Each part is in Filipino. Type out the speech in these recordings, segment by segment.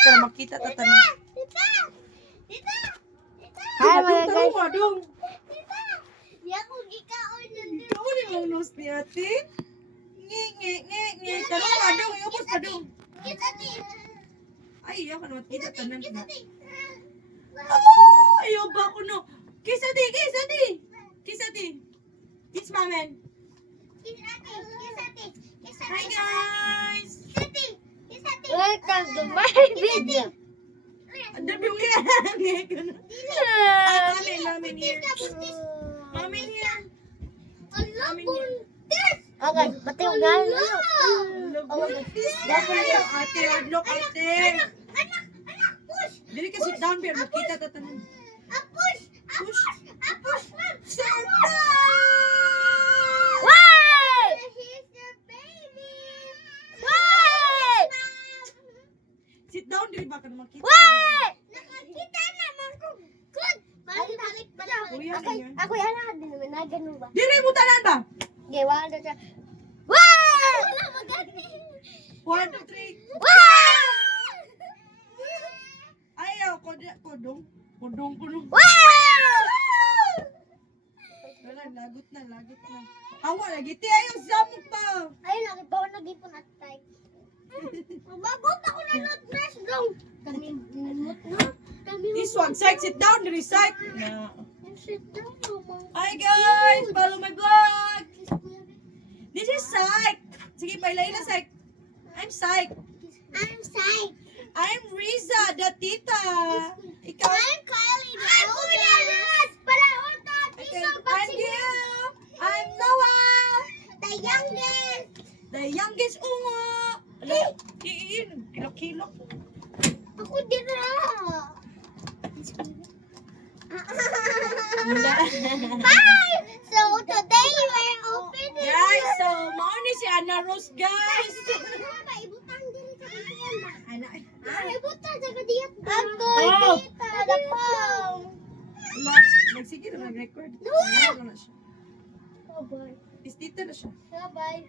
Para makita tatanong. Hi mga guys. Adong. Di ako gikaon nun. Ikaw ni mong nose ni ate. Nge. Tanong adong, iubos adong. Kita ti. Ay, ayaw ka na makita tanan Kita na. ti. Ayaw ba ako no? Kiss ate. Kiss mamen. Kita ti. Kita ti. Kita Hi ti. guys. Kita ti. Kita ti. Welcome to my video. Ang dami yung nge ka na. Mamin here. Mamin here. Ala Mamin here. buntis. Okay, pati yung gano'n. Dapat yung ate, adlock ate. Anak, push. Dili ka sit down, pero makita tatanong. Push. Push. Push, ma'am. Why? Here's your baby. Why? Sit down, dili ba ka na makita? Why? Nakakita naman ko. Good. Balik. Kuya, Okay, ganyan. ako yung anak din naman na ganun ba? Dili mo tanan ba? Okay, wala na siya. Why? Wala magani. 1, 2, 3. Why? Ayaw, kodong. Why? Wala, lagot na. Awa, lagi ti, ayaw, samok pa. Ayun, nakipawin nag-ipon at type. Bago pa ko na notebrush dong. Kami nimot no? This one, sit down, dili psych. Na. Sit down, mama. Hi guys, follow my vlog. This is psych. Sige, paila psych. I'm psych. I'm Sai. I'm Riza, the tita. Ikaw? I'm Kylie. I'm Kuya Raz. Para uto. I'm Gil. I'm Noah. The youngest. The youngest ungo. Ala, iin. Kilo. Ako dira. Wala. Hi. So today we're opening. Guys, so mauni si Ana Rose, guys. Ibutang diri sa kanya ba? Ana, Ibutang sa kadiyat. Ako Oh. dita. Dapang. nagsige na nag-record. Noah. Ano na siya? Oh boy. Istita na siya. Bye-bye.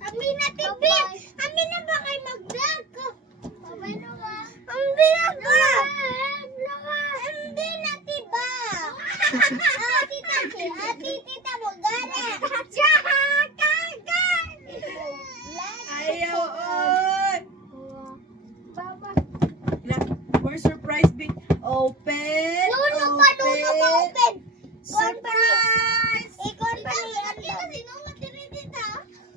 Amin na tibi. Amin na ba kayo mag-vlog ko? Bye-bye na ba? Hindi na ba? Hindi na tiba. Tita mo gana. Ayaw, oy! Bye-bye. We're surprised big. Open! Luno pa open. Surprise! Ikon pa ni Ando. Sinumat diri dito.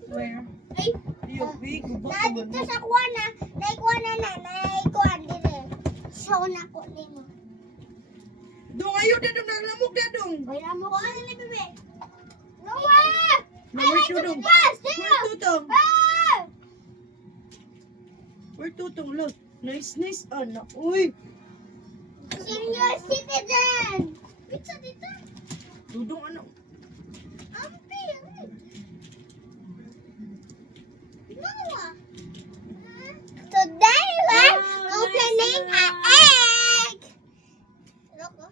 Where? Ay, Ayaw, big. Gubak na dito sa kuwana. Naikuana na. Naikuan diri. Show na ko nimo. Dong, ayaw na dong. Naglamok na dong. Wala mo ko. Ano ni bebe? Noah! Where tutong? Yes, Where tutong? Ah! Where tutong? Look. Nice. Ano? Uy! Senior citizen! Pizza dito? Dudong ano? Ampi! Noah! Today we're opening an egg! Look, oh.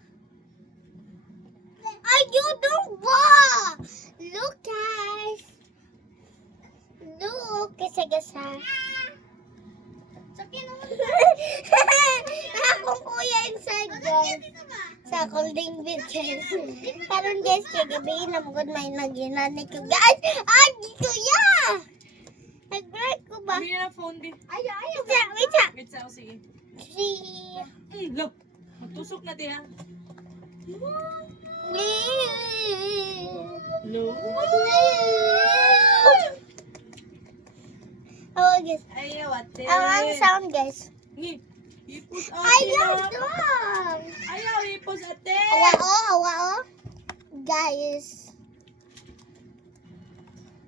Ay, you don't walk! Look, guys! Look, gasa-gasa. Sakyan naman. Akong kuya inside, guys. Sa holding bitches. Karon guys, kaya gabihin na mugod may naginanay ko. Guys! Ay, kuya! Nag-break ko ba? Sabi na phone din. Wait siya. Wait, sao, sige. Si... Look. Magtusok na din ha. No. Oh, guys. Ayaw, ate. Ang sound, guys. Ni. Ipos ate Ayaw na. dong! Ayaw, ipos ate. Hawa, guys.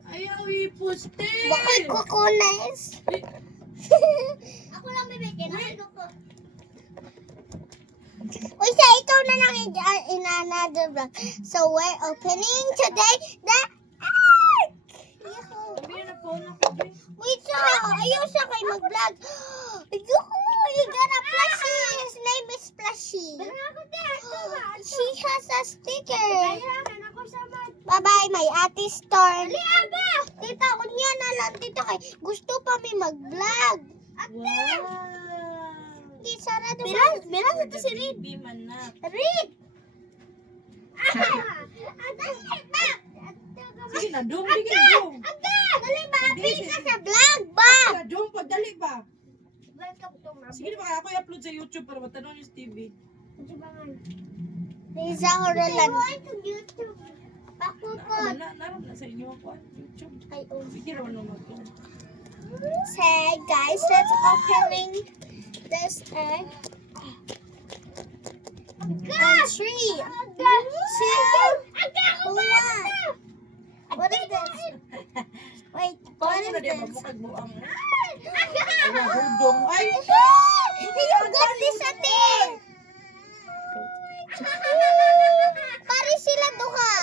Ayaw, ipos te. Bakit kukunis? Eh, Ako lang, bebe. Kinahin ko. Uy, sa ikaw na lang in another vlog. So, we're opening today the egg! sabi na phone ako. Be. Wait, sa ayaw siya kayo mag-vlog. Ayoko! You got a plushie! His name is Plushie. She has a sticker. Bye-bye, my ate store. Tita, unya na lang dito kay gusto pa may mag-vlog. Wow. Bilang ito si Reed. Baby man na. Reed! Sige na, dong, bigyan, dong. Dali ba? Apil ka sa vlog ba? Sige na, dong, pagdali ba? Sige na, baka ako i-upload sa YouTube para matanong yung TV. Liza Horolan. Pakukot. Naram na sa inyo ako, YouTube. Ay, oh. Sige raw naman ko. Say, guys, let's opening this egg. And 3, 2, 1. What is this? Wait, what is Paano na di ba this? mo kagbuang? Ay, hudong. Ay, You got this atin! Pare sila duha.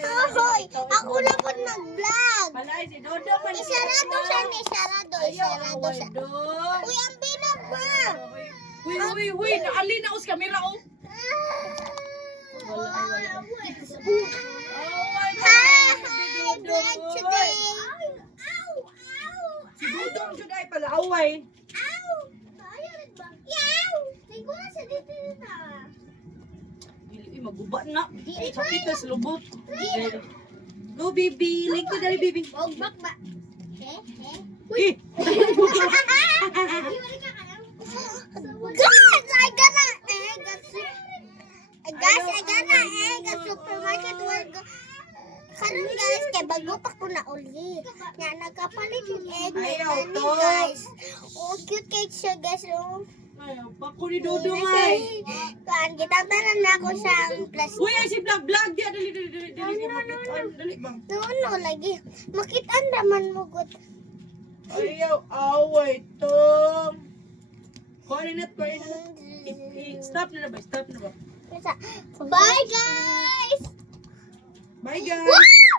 Ahoy! Ako na po nag-vlog. Palay si Dodo man. Isarado siya ni Sarado. Isarado siya. Dong. Uy, ang binag ba? Huy, naali na us kamera oh. Wala. Hi! Vlog today. Si Dudong jud ay pala away. Dili maguba na. Sakit na sa lubot. Go baby, link ko dali baby. Eh, Guys, I gonna egg at supermarket work. Karon guys, kay bago pa ko na uli. Nga nagkapalit yung egg na Ayaw nani to. guys. Oh, cute cake siya guys. Oh. ay, bako ni Dudong ay. Kan kita tanan na ako sa plastic. Uy, ay si vlog dia dali dali bang. No, lagi. Makitaan naman mo good. Ayaw away tong. Coordinate. Stop na ba? Bye guys! Bye guys. Wow!